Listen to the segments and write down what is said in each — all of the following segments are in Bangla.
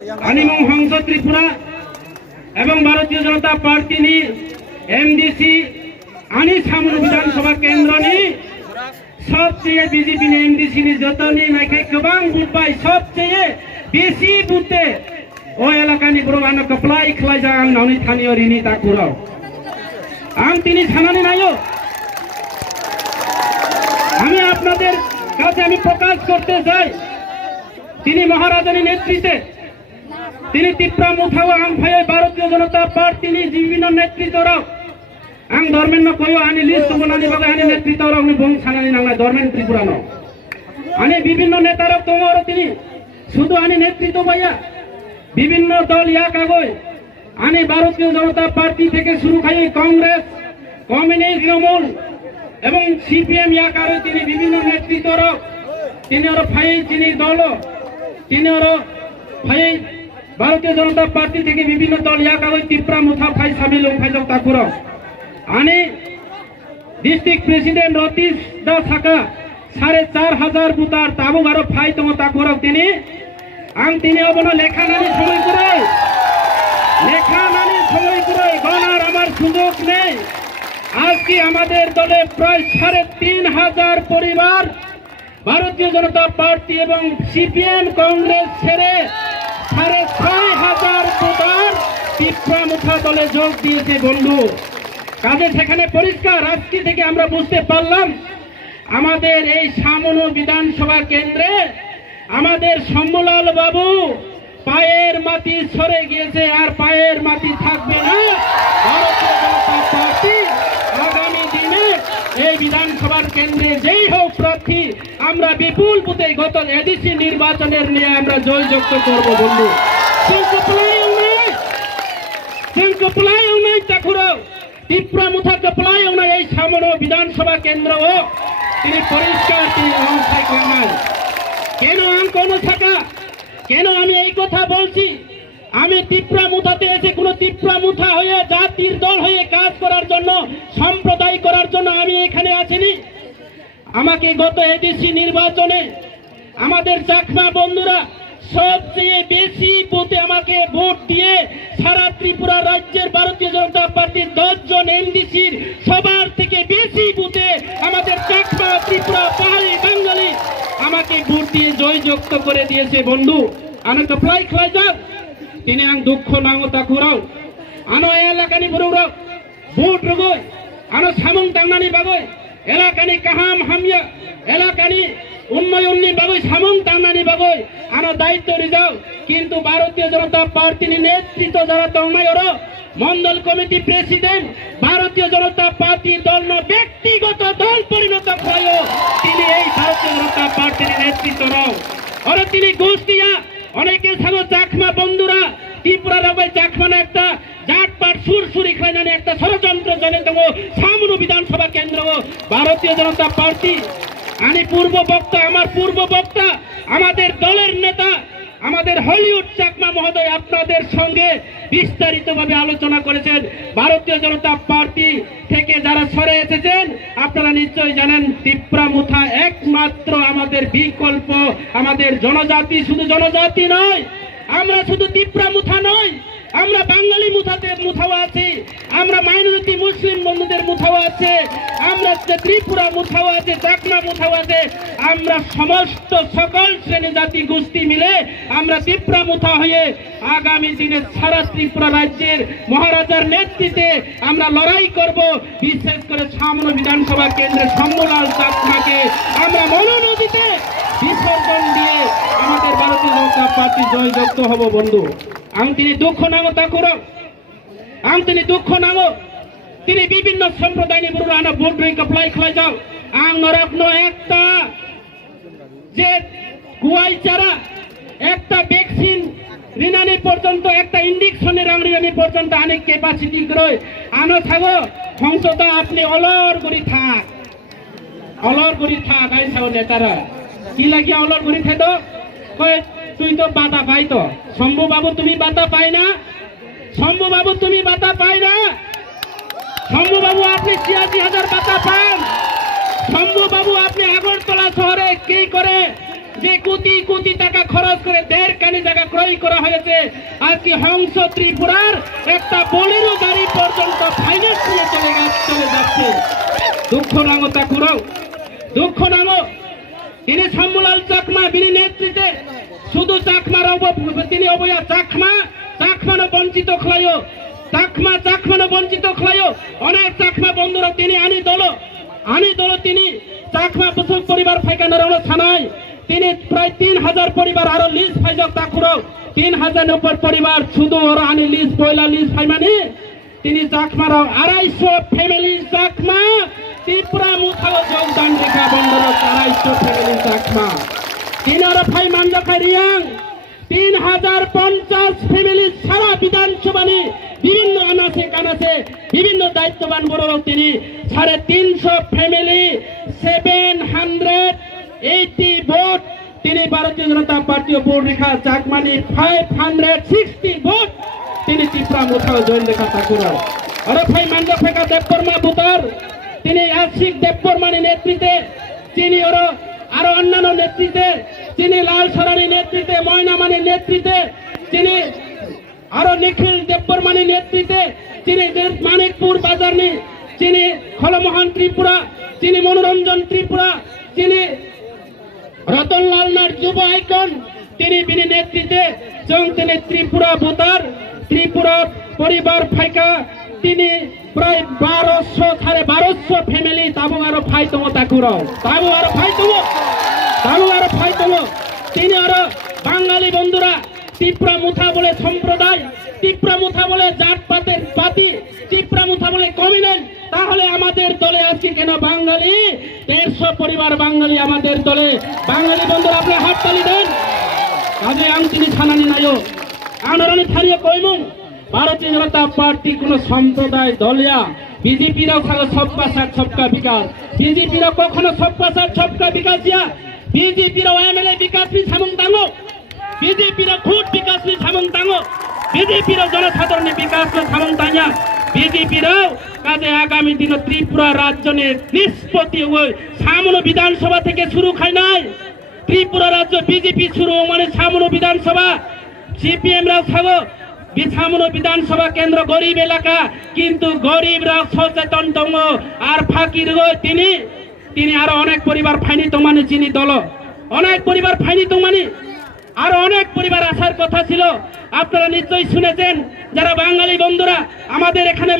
আনিমং হংস ত্রিপুরা এবং ভারতীয় জনতা পার্টি নি এমডিসি আনি সামনে বিধানসভা কেন্দ্র নি সবচেয়ে বিজেপি নি এমডিসি নি যতনি নাকি গোबां বুথবাই সবচেয়ে বেশি বুথে ও এলাকানি বড়ানো কপ্লাই খলাইজা আং নাউনি থানিও রিনি তাকুরাও আং তিনি ছানানি নাইও আমি আপনাদের কাছে আমি প্রকাশ করতে চাই তিনি মহারাজানি নেতৃত্বে তিনি ত্রিপুরা মুথাও আং ভাই ভারতীয় জনতা পার্টি নি বিভিন্ন নেতৃত্বরাও আং ধর্মেন কয়ো আনি লিস্ট বনানি বাগে আনি নেতৃত্বরাও নি বং ছানানি নাংলা ধর্মেন ত্রিপুরা ন আনি বিভিন্ন নেতারা তোমর তিনি শুধু আনি নেতৃত্ব ভাইয়া বিভিন্ন দল ইয়া কাগজ আনি ভারতীয় জনতা পার্টি থেকে শুরু খাই কংগ্রেস কমিউনিস্ট তৃণমূল এবং সিপিএম ইয়া কাগজ তিনি বিভিন্ন নেতৃত্বরাও তিনি ওর ভাই তিনি দল তিনি ওর ভাই ভারতীয় জনতা পার্টি থেকে বিভিন্ন দল ইয়া কাগজ ত্রিপুরা মুথা ভাই সামিল ভাই যাও তাকুরাও আনি ডিস্ট্রিক্ট প্রেসিডেন্ট রতীশ দাস থাকা ৪৫০০ বুতার তাবুক আরো ভাই তোমার তাকুরাও তিনি আং তিনি অবনো লেখা নানি সময় করে গণার আমার সুযোগ নেই আজকে আমাদের দলে প্রায় ৩৫০০ পরিবার ভারতীয় জনতা পার্টি এবং সিপিএম কংগ্রেস ছেড়ে ৬৫০০ ভোটার ত্রিপুরা মুথা দলে যোগ দিয়েছে বন্ধু কাজে সেখানে পরিষ্কার আজকে থেকে আমরা বুঝতে পারলাম আমাদের এই সামনো বিধানসভা কেন্দ্রে আমাদের শম্ভুলাল বাবু পায়ের মাটি সরে গিয়েছে আর পায়ের মাটি থাকবে না ভারতীয় জনতা পার্টি আগামী দিনে এই বিধানসভার কেন্দ্রে যেই হোক প্রার্থী আমরা বিপুল বুথে গত এডিসি নির্বাচনের নিয়ে আমরা জয়যুক্ত করব বন্ধু ত্রিপুরা মুথা কপলাই এই সামনো বিধানসভা কেন্দ্র তিনি পরিষ্কার তিনি কেন আম কোন থাকা কেন আমি এই কথা বলছি আমি ত্রিপুরা মুথাতে এসে কোন ত্রিপুরা মুথা হয়ে জাতির দল হয়ে কাজ করার জন্য সম্প্রদায় করার জন্য আমি এখানে আসিনি আমাকে গত এডিসি নির্বাচনে আমাদের চাকমা বন্ধুরা সবচেয়ে বেশি বুথে আমাকে ভোট দিয়ে সারা ত্রিপুরা রাজ্যের ভারতীয় জনতা পার্টির ১০ জন এমডিসির সবার থেকে বেশি বুথে আমাদের চাকমা ত্রিপুরা পাহাড়ি বাঙালি আমাকে ভোট দিয়ে জয়যুক্ত করে দিয়েছে বন্ধু আনো কপ্লাই খলাই যাও তিনি আং দুঃখ নাঙো তাকুরাও আনো এলাকানি বড়ুরাও ভোট রগয় আনো সামং টাংনানি বাগয় এলাকানি কাহাম হামিয়া এলাকানি উন্নয়ননি বাগয় সামং টাংনানি বাগয় আনো দায়িত্ব রিজাও কিন্তু ভারতীয় জনতা পার্টির নেতৃত্ব যারা তংনাই ওর মন্ডল কমিটি প্রেসিডেন্ট ভারতীয় জনতা পার্টির দল ন ব্যক্তিগত দল পরিণত হয় তিনি এই ভারতীয় জনতা পার্টির নেতৃত্ব রাও ওরা তিনি গোষ্ঠীয়া অনেকের সঙ্গে চাকমা বন্ধুরা ত্রিপুরা রাবাই চাকমানা একটা জাটপাট সুরসুরি খাইনানি একটা ষড়যন্ত্র জনিত সামনো বিধানসভা কেন্দ্র ভারতীয় জনতা পার্টি আনি পূর্ব বক্তা আমাদের দলের নেতা আমাদের হলিউড চাকমা মহোদয় আপনাদের সঙ্গে বিস্তারিতভাবে আলোচনা করেছেন ভারতীয় জনতা পার্টি থেকে যারা সরে এসেছেন আপনারা নিশ্চয়ই জানেন ত্রিপুরা মুথা একমাত্র আমাদের বিকল্প আমাদের জনজাতি শুধু জনজাতি নয় আমরা শুধু ত্রিপুরা মুথা নয় আমরা বাঙালি মুথাও আছি আমরা মাইনরিটি মুসলিম বন্ধুদের মুথাও আছে আমরা ত্রিপুরা মুথাও আছে চাকমা মুথাও আছে আমরা সমস্ত সকল শ্রেণী জাতি গোষ্ঠী মিলে আমরা ত্রিপুরা মুথা হয়ে আগামী দিনে সারা ত্রিপুরা রাজ্যের মহারাজার নেতৃত্বে আমরা লড়াই করব বিশেষ করে সামনো বিধানসভা কেন্দ্রে শম্ভুলাল চাকমাকে আমরা মনোনদিতে বিসর্জন দিয়ে আমাদের ভারতীয় জনতা পার্টি জয়যুক্ত হব বন্ধু আং তিনি দুঃখ নাঙো তাকুরাও আং তিনি দুঃখ নাঙো তিনি বিভিন্ন সম্প্রদায় নিয়ে বড় আনা ভোট রই কপ্লাই খলাই যাও আং নরকনো একটা যে গুয়াই চারা একটা ভ্যাকসিন রিনানি পর্যন্ত একটা ইনজেকশনের রিনানি পর্যন্ত অনেক ক্যাপাসিটি করে আনো থাকো সংসদা আপনি অলর করি থাক আইসাও নেতারা কি লাগিয়া অলর করি থাক কয় তুই তো বাতা পাই তো শম্ভু বাবু তুমি বাতা পাই না শম্ভু বাবু আপনি ৮৬,০০০ বাতা পান শম্ভু বাবু আপনি আগরতলা শহরে কি করে যে কোটি কোটি টাকা খরচ করে 1.5 কানি জায়গা ক্রয় করা হয়েছে, আজকে হংস ত্রিপুরার একটা বোলেরো গাড়ি পর্যন্ত ফাইন্যান্স নিয়ে চলে যাচ্ছে। দুঃখ নাঙ্গ তাকুরাও, দুঃখ নাঙ্গ তিনি শম্ভুলাল চাকমা বিনি নেতৃত্বে শুধু চাকমার তিনি অবয়া চাকমানো বঞ্চিত খলায়ও, চাকমানো বঞ্চিত খলায়ও অনেক চাকমা বন্ধুরা তিনি আনি দল তিনি চাকমা বসুক পরিবার ফাইকানোর থানায় তিনি প্রায় 3000 পরিবার আরো লিস্ট ফাইজক তাকুরাও 3000 উপর পরিবার শুধু ওরা আনি লিস্ট পয়লা লিস্ট ফাইমানি তিনি চাকমারাও 250 ফ্যামিলি চাকমা ত্রিপুরা মুথাও যোগদান রেখা বন্ধুরা 250 ফ্যামিলি চাকমা তিনি ওরা ফাই মানজাখাই রিয়াং 3050 ফ্যামিলি সারা বিধানসভানি বিভিন্ন আনাচে কানাচে বিভিন্ন দায়িত্ববান বড়রাও তিনি 350 ফ্যামিলি 780 ভোট তিনি ভারতীয় জনতা পার্টি ভোট রেখা চাকমানি 560 ভোট তিনি ত্রিপুরা মুথাও জয়েন রেখা ঠাকুরা আরে ভাই মানজা ফেকা দেববর্মা ভূতার তিনি আশিক দেববর্মানি নেতৃত্বে তিনি আরো অন্যান্য নেতৃত্বে তিনি লাল সরানি নেতৃত্বে ময়নামানির নেতৃত্বে তিনি আরো নিখিল দেববর্মানি নেতৃত্বে তিনি মানিকপুর বাজারনি তিনি খলমোহন ত্রিপুরা তিনি মনোরঞ্জন ত্রিপুরা তিনি রতনলাল নাথ যুব আইকন তিনি বিনি নেতৃত্বে এবং তিনি ত্রিপুরা ভূতার ত্রিপুরা পরিবার ফাইকা তিনি প্রায় 1200 ফ্যামিলি তাবু আরো ফাইতম তাকুরাও তাবু আরো ফাইতম তিনি আরো বাঙালি বন্ধুরা ত্রিপুরা মুথা বলে সম্প্রদায় ত্রিপুরা মুথা বলে জাতপাতের পাতি ত্রিপুরা মুথা বলে কমিউনাল তাহলে আমাদের দলে আছে কেন বাঙালি 150 পরিবার বাঙালি আমাদের দলে বাঙালি বন্ধুরা আপনি হাততালি দেন কাজে তিনি ছানানি নাইও আনরণী থানিয়ে কইমু ভারতীয় জনতা পার্টি কোন সম্প্রদায় দলিয়া বিজেপিরাও থাকো সবকা সাথ সবকা বিকাশ বিজেপিরা কখনো সবকা সাথ সবকা বিকাশ দিয়া বিজেপিরাও এমএলএ বিকাশ নি সামং দাঙ্গো বিজেপিরা খুদ বিকাশ নি সামং দাঙ্গো বিজেপিরাও জনসাধারণের বিকাশ নি সামং দাঙ্গা বিজেপিরাও কাজে আগামী দিনে ত্রিপুরা রাজ্যে নিষ্পত্তি হয়ে সামনো বিধানসভা থেকে শুরু খায় নাই ত্রিপুরা রাজ্য বিজেপি শুরু মানে সামনো বিধানসভা সিপিএম রাও থাকো সামনো বিধানসভা কেন্দ্র গরিব এলাকা কিন্তু গরিবরা সচেতন দম আর ফাঁকির তিনি আরো অনেক পরিবার ফাইনি তোমানি চিনি দল অনেক পরিবার ফাইনি তোমানি আরো অনেক পরিবার আসার কথা ছিল আপনারা নিশ্চয়ই শুনেছেন যারা বাঙালি বন্ধুরা আমাদের এখানে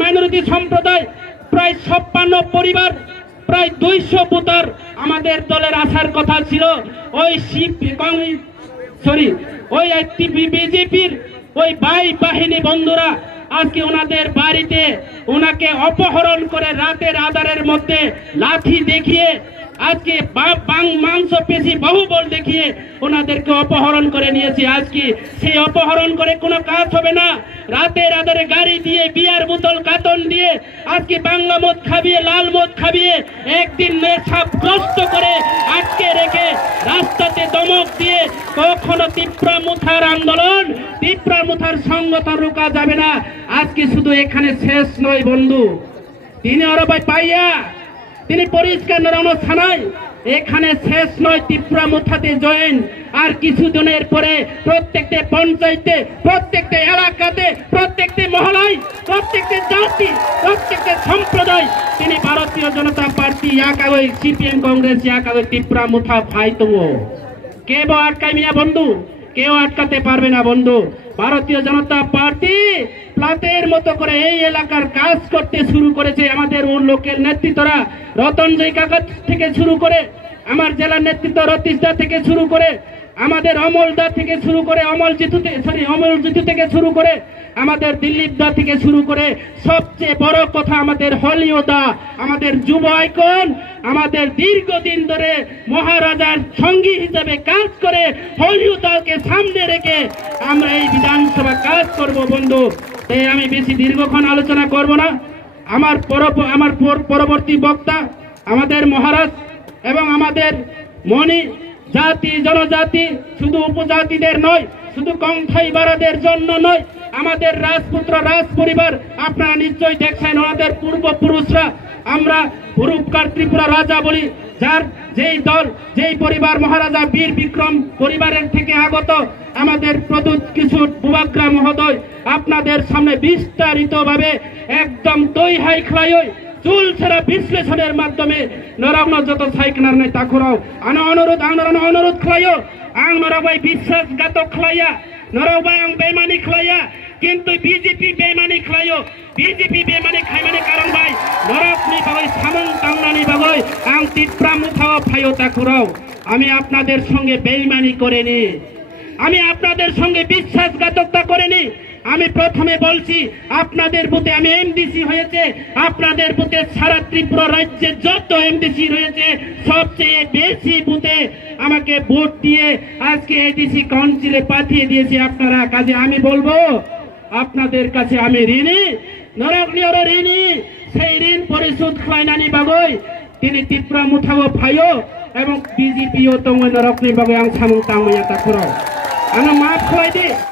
মাইনরিটি সম্প্রদায় প্রায় 56 পরিবার প্রায় 200 ভোটার আমাদের দলের আসার কথা ছিল ওই বিজেপির ওই বাহিনী বন্ধুরা আজকে ওনাদের বাড়িতে ওনাকে অপহরণ করে রাতের আধারের মধ্যে লাঠি দেখিয়ে আজকে মাংস পেশি বাহুবল দেখিয়ে ওনাদেরকে অপহরণ করে নিয়েছে আজকে সেই অপহরণ করে কোনো কাজ হবে না রাতের আধারে গাড়ি দিয়ে বিয়ার বোতল কাতন দিয়ে আজকে বাংলা মদ খাবিয়ে লাল মদ খাবিয়ে একদিন নেশাগ্রস্ত করে আটকে রেখে রাস্তাতে দমক দিয়ে কখনো ত্রিপুরা মুথার আন্দোলন ত্রিপুরা মুথার সংগঠন রোকা যাবে না আজকে শুধু এখানে শেষ নয় বন্ধু তিনি আরো পাইয়া তিনি পরিষ্কার নরম থানায় এখানে শেষ নয় ত্রিপুরা মুথাতে জয়েন আর কিছুদিনের পরে প্রত্যেকটা পঞ্চায়েতে প্রত্যেকটা এলাকাতে প্রত্যেকটা মহলায় প্রত্যেকটা জাতি প্রত্যেকটা সম্প্রদায় তিনি ভারতীয় জনতা পার্টি একাগৈ সিপিএম কংগ্রেস একাগৈ ত্রিপুরা মুথা ফাইতম কেউ আটকাইমিয়া বন্ধু কেউ আটকাতে পারবে না বন্ধু ভারতীয় জনতা পার্টি প্লাতের মতো করে এই এলাকার কাজ করতে শুরু করেছে আমাদের লোকের নেতৃত্বরা রতনজয় কাকা থেকে শুরু করে আমার জেলা নেতৃত্ব রতীশদা থেকে শুরু করে আমাদের অমলদা থেকে শুরু করে অমল জিতু থেকে শুরু করে আমাদের দিলীপ দা থেকে শুরু করে সবচেয়ে বড় কথা আমাদের হলিওদা আমাদের যুব আইকন আমাদের দীর্ঘদিন ধরে মহারাজার সঙ্গী হিসেবে কাজ করে হলিওদাকে সামনে রেখে আমরা এই বিধানসভা কাজ করব বন্ধু তাই আমি বেশি দীর্ঘক্ষণ আলোচনা করব না আমার পরবর্তী বক্তা আমাদের মহারাজ এবং আমাদের মনি জাতি জনজাতি শুধু উপজাতিদের নয় শুধু কংথাই বারাদের জন্য নয় আমাদের রাজপুত্র রাজ পরিবার আপনারা নিশ্চয়ই দেখছেন ওনাদের পূর্বপুরুষরা আমরা পুরুপকার ত্রিপুরা রাজা বলি যার যেই দল যেই পরিবার মহারাজা বীর বিক্রম পরিবারের থেকে আগত আমাদের প্রদূত কিশোর বুবাগ্রা মহোদয় আপনাদের সামনে বিস্তারিতভাবে একদম তৈ হাই খ্লায়ই চুল ছেড়া বিশ্লেষণের মাধ্যমে নরাবন যত সাইকনার নাই তাকুরাও অনুরোধ খ্লায়ো আং নরাবাই বিশ্বাসঘাতক খ্লাইয়া নরাবাই আং বেমানি খ্লাইয়া কিন্তু বিজেপি বেমানি খ্লায়ো বিজেপি বেমানি খাইমানি কারণ ভাই নরকনি বাগৈ সামং তাংনানি বাগৈ আং তিপ্রা মুথাও ফাইও তাকুরাও আমি আপনাদের সঙ্গে বেইমানি করিনি আমি আপনাদের সঙ্গে বিশ্বাসঘাতকতা করিনি আমি প্রথমে বলছি আপনাদের বুথে আমি এমডিসি হয়েছে আপনাদের বুথে সারা ত্রিপুরা রাজ্যে যত এমডিসি রয়েছে সবচেয়ে বেশি বুথে আমাকে ভোট দিয়ে আজকে এডিসি কাউন্সিলে পাঠিয়ে দিয়েছে আপনারা কাজে আমি বলবো আপনাদের কাছে আমি ঋণী নরকনিয়র ঋণী সেই ঋণ পরিশোধ খাইনানি বাগৈ তিনি ত্রিপুরা মুথাও ফাইও এবং বিজেপিও তো নরকনি বাগৈ আং সামং তাংমায়া তাকুরাও আং মাফ খাই দে